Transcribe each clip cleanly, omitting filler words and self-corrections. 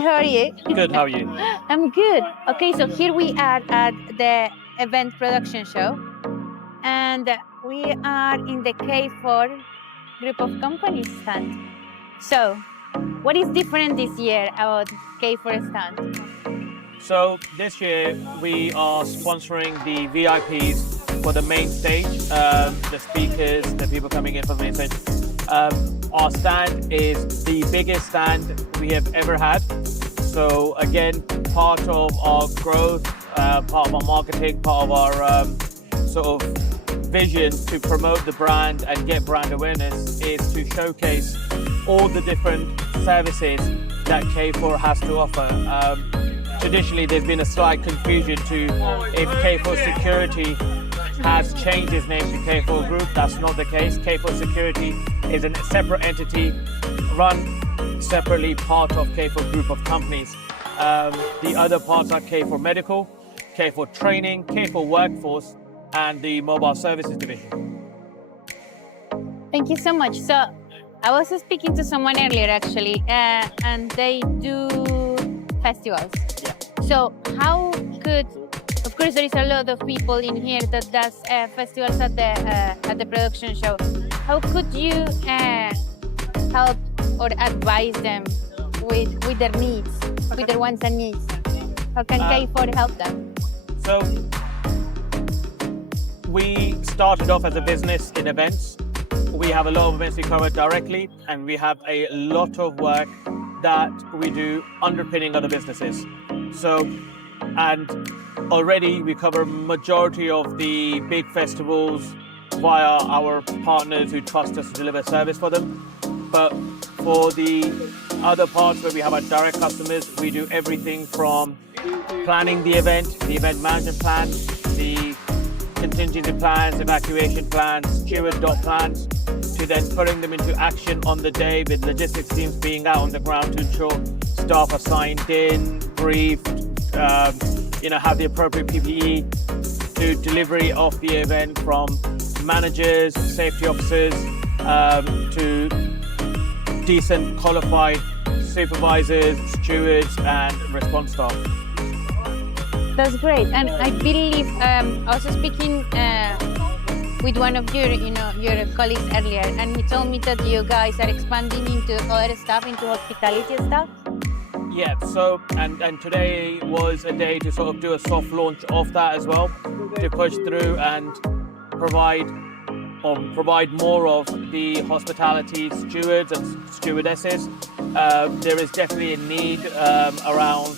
How are you? Good, how are you? I'm good. Okay, so here we are at the event production show, and we are in the K4 group of companies stand. So, what is different this year about K4 stand? So this year we are sponsoring the VIPs for the main stage, the speakers, the people coming in from the main stage. Our stand is the biggest stand we have ever had. So again, part of our growth, part of our marketing, part of our sort of vision to promote the brand and get brand awareness is to showcase all the different services that K4 has to offer. Traditionally, there's been a slight confusion to if K4 Security has changed its name to K4 Group. That's not the case. K4 Security is a separate entity run separately, part of K4 Group of companies. The other parts are K4 Medical, K4 Training, K4 Workforce, and the Mobile Services Division. Thank you so much. So, I was speaking to someone earlier actually, and they do festivals. Yeah. So, how could, of course, there is a lot of people in here that does festivals at the production show. How could you help or advise them with their needs, with their wants and needs? How can K4 help them? So we started off as a business in events. We have a lot of events we cover directly, and we have a lot of work that we do underpinning other businesses. So, and already we cover majority of the big festivals via our partners who trust us to deliver service for them. But for the other parts where we have our direct customers, we do everything from planning the event management plan, the contingency plans, evacuation plans, steward dot plans, to then putting them into action on the day with logistics teams being out on the ground to ensure staff are signed in, briefed, have the appropriate PPE, to delivery of the event from managers, safety officers, to decent qualified supervisors, stewards, and response staff. That's great. And I believe I was speaking with one of your colleagues earlier, and he told me that you guys are expanding into other stuff, into hospitality stuff. Yeah, so and today was a day to sort of do a soft launch of that as well, to push through and provide more of the hospitality stewards and stewardesses. There is definitely a need around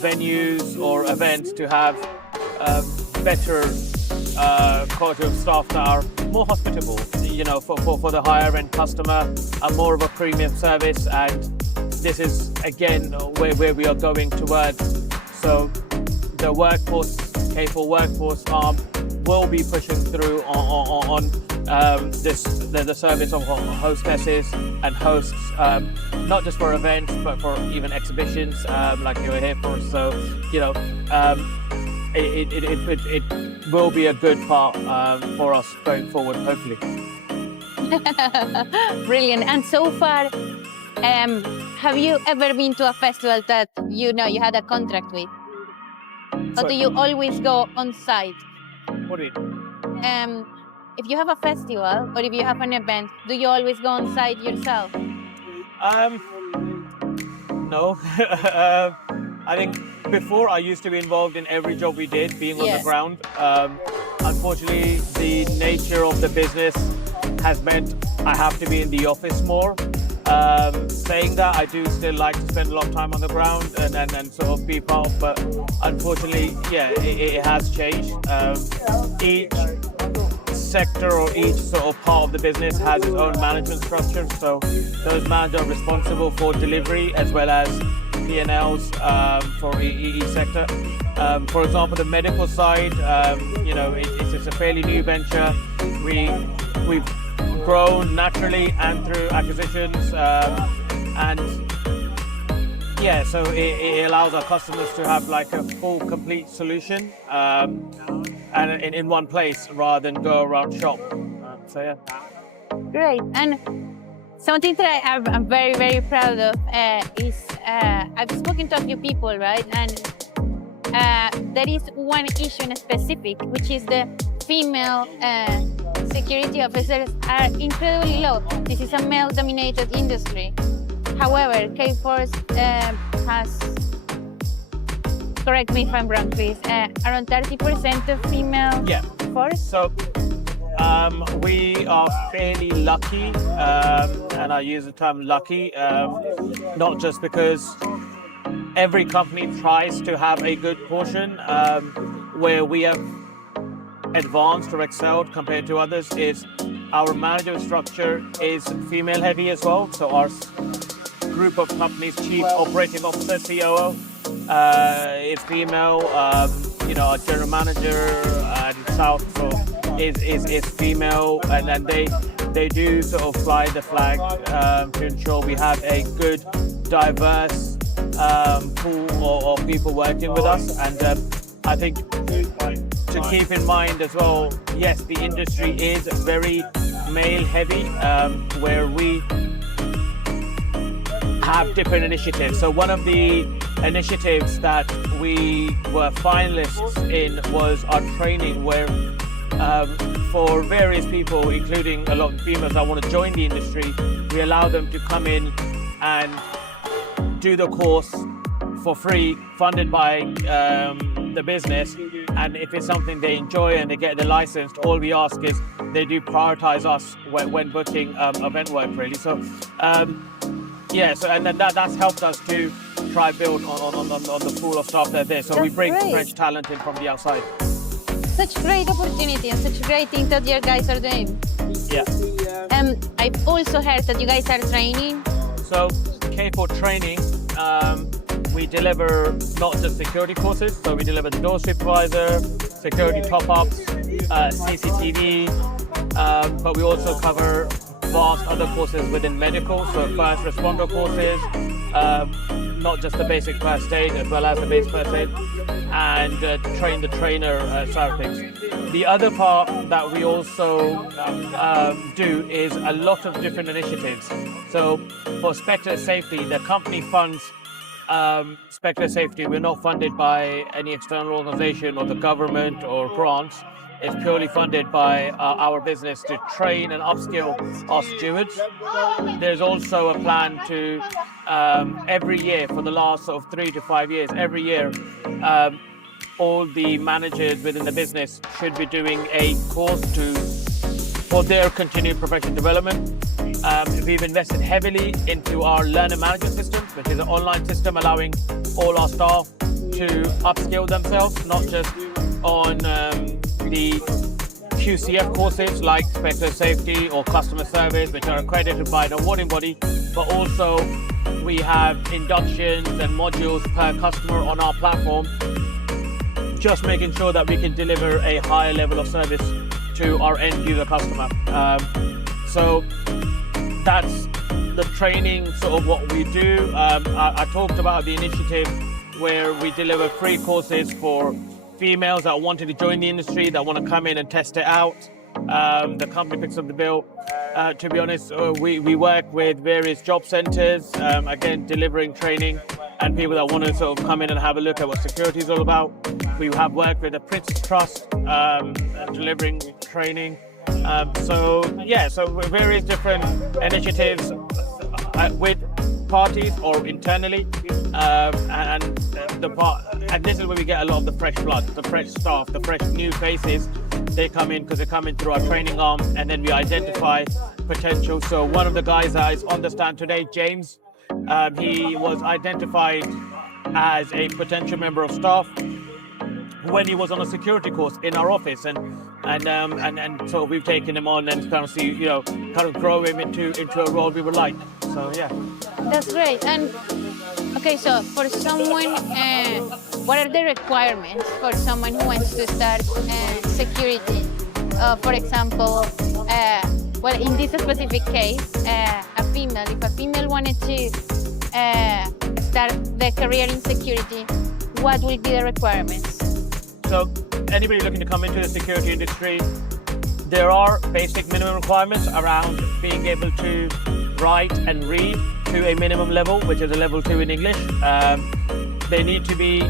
venues or events to have better quality of staff that are more hospitable, for the higher end customer, and more of a premium service. And this is again where we are going towards. So the workforce, K4 workforce arm, will be pushing through on the service of hostesses and hosts, not just for events but for even exhibitions like you were here for. So it will be a good part for us going forward, hopefully. Brilliant. And so far, have you ever been to a festival that you had a contract with? Or do you always go on site? What do you mean? If you have a festival or if you have an event, do you always go on site yourself? No. I think before I used to be involved in every job we did, being on the ground. Unfortunately, the nature of the business has meant I have to be in the office more. Saying that, I do still like to spend a lot of time on the ground and sort of be part of, but unfortunately, it has changed. Each sector or each sort of part of the business has its own management structure. So those managers are responsible for delivery as well as P&Ls for each sector. For example, the medical side, it's a fairly new venture. We've grown naturally and through acquisitions, so it allows our customers to have like a full, complete solution, and in one place rather than go around shop. Great. And something that I'm very, very proud of is I've spoken to a few people, right? And there is one issue in specific, which is the female security officers are incredibly low. This is a male-dominated industry. However, K-Force has, correct me if I'm wrong, please, around 30% of female force. So we are fairly lucky, and I use the term lucky, not just because every company tries to have a good portion. Where we have advanced or excelled compared to others is our management structure is female heavy as well. So our group of companies, chief operating officer, COO, is female. Our general manager and South is female, and then they do sort of fly the flag to ensure we have a good, diverse pool of people working with us. And I think to keep in mind as well, yes, the industry is very male heavy, where we have different initiatives. So one of the initiatives that we were finalists in was our training, where for various people, including a lot of females that want to join the industry, we allow them to come in and do the course for free, funded by the business. And if it's something they enjoy and they get the license, all we ask is they do prioritize us when booking event work, really. So so and then that's helped us to try build on the pool of staff that are there. So we bring fresh talent in from the outside. Such great opportunity and such great things that you guys are doing. Yeah. I've also heard that you guys are training. So K4 training, we deliver not just security courses, so we deliver the door supervisor, security top-ups, CCTV, but we also cover vast other courses within medical, so first responder courses, not just the basic first aid as well as the basic first aid, and train the trainer side of things. The other part that we also do is a lot of different initiatives. So for spectator safety, the company funds spectator safety. We're not funded by any external organization or the government or grants. It's purely funded by our business to train and upskill our stewards. There's also a plan to every year for the last sort of 3 to 5 years, every year, all the managers within the business should be doing a course for their continued professional development. We've invested heavily into our learner management system, which is an online system allowing all our staff to upskill themselves, not just on the QCF courses like spectator safety or customer service, which are accredited by an awarding body, but also we have inductions and modules per customer on our platform, just making sure that we can deliver a higher level of service to our end user customer. So that's the training, sort of what we do. I talked about the initiative where we deliver free courses for females that wanted to join the industry, that want to come in and test it out. The company picks up the bill. To be honest, we work with various job centers, again, delivering training, and people that want to sort of come in and have a look at what security is all about. We have worked with the Prince Trust, delivering training. So various different initiatives with parties or internally, and this is where we get a lot of the fresh blood, the fresh staff, the fresh new faces. They come in because they come in through our training arm, and then we identify potential. So one of the guys that is on the stand today, James, he was identified as a potential member of staff when he was on a security course in our office, and so we've taken him on and kind of see, kind of grow him into a role we would like. So yeah, that's great. And okay, so for someone, what are the requirements for someone who wants to start security? For example, well, in this specific case, if a female wanted to start their career in security, what will be the requirements? So anybody looking to come into the security industry, there are basic minimum requirements around being able to write and read. to a minimum level, which is a level 2 in English. They need to be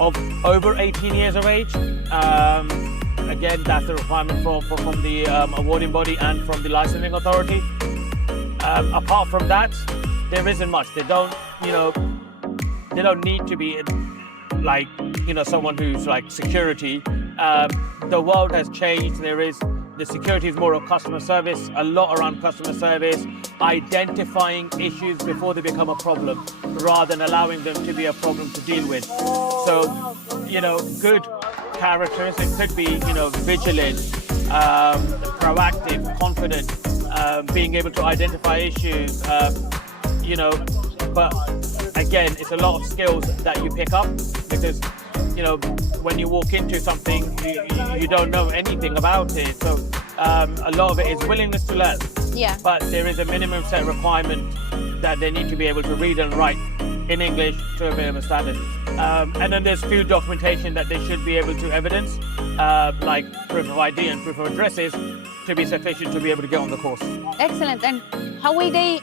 of over 18 years of age. Again, that's the requirement from the awarding body and from the licensing authority. Apart from that, there isn't much. They don't need to be like, someone who's like security. The world has changed. The security is more of customer service, a lot around customer service, identifying issues before they become a problem, rather than allowing them to be a problem to deal with. So, good characteristics could be, vigilant, proactive, confident, being able to identify issues, but again, it's a lot of skills that you pick up because, when you walk into something, you don't know anything about it. So a lot of it is willingness to learn. Yeah. But there is a minimum set requirement that they need to be able to read and write in English to a bit of a standard. And then there's field documentation that they should be able to evidence, like proof of ID and proof of addresses, to be sufficient to be able to get on the course. Excellent. And how will they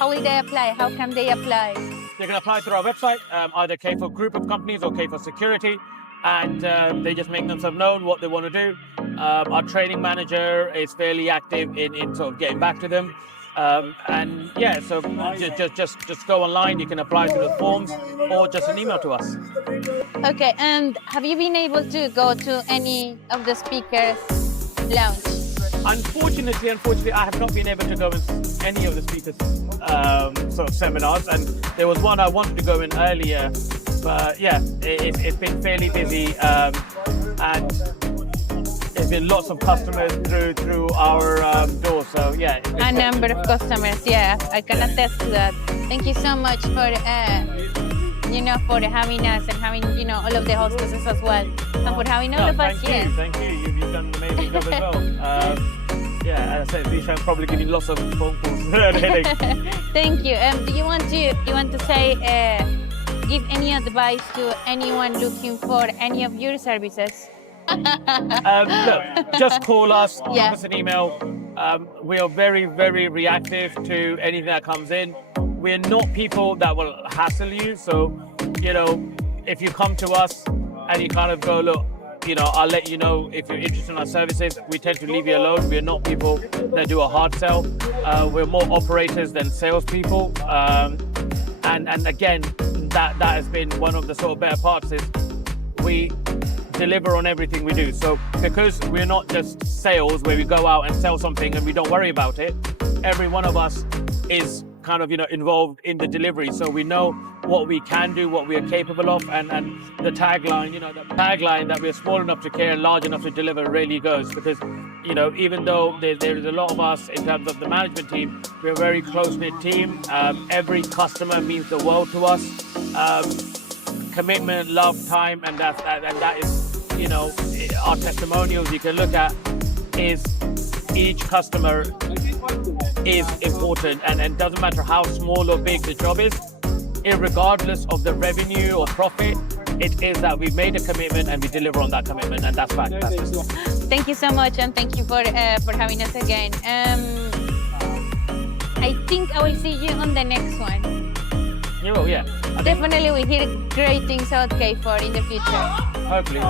apply? How can they apply? They can apply through our website, either K for group of companies or K for security, and they just make themselves known what they want to do. Our training manager is fairly active in sort of getting back to them. And yeah, so just go online. You can apply through the forms or just an email to us. Okay, and have you been able to go to any of the speakers' lounge? Unfortunately, I have not been able to go in any of the speakers' sort of seminars, and there was one I wanted to go in earlier, but yeah, it's been fairly busy, and there's been lots of customers through our doors. So yeah, A number of customers. Yeah, I can attest to that. Thank you so much for for having us and having all of the hostesses as well, and for having all of us here. Thank you. You've done an amazing job as well. Yeah, as I said, Lucia, I'm probably getting lots of phone calls. Thank you. Do you want to say, give any advice to anyone looking for any of your services? Look, just call us, Yeah. drop us an email. We are very, very reactive to anything that comes in. We're not people that will hassle you. So, if you come to us and you kind of go, look, I'll let you know if you're interested in our services. We tend to leave you alone. We're not people that do a hard sell. We're more operators than salespeople. And again, that has been one of the sort of better parts is we deliver on everything we do. So because we're not just sales where we go out and sell something and we don't worry about it, every one of us is kind of involved in the delivery, so we know what we can do, what we are capable of, and the tagline that we're small enough to care and large enough to deliver really goes, because even though there is a lot of us in terms of the management team, we're a very close-knit team. Every customer means the world to us. Commitment, love, time, and that is our testimonials you can look at is each customer is important, and doesn't matter how small or big the job is, irregardless of the revenue or profit, it is that we've made a commitment and we deliver on that commitment, and that's fantastic. Thank you so much, and thank you for having us again. I think I will see you on the next one. You will, yeah. Definitely we hear great things about K4 in the future. Hopefully.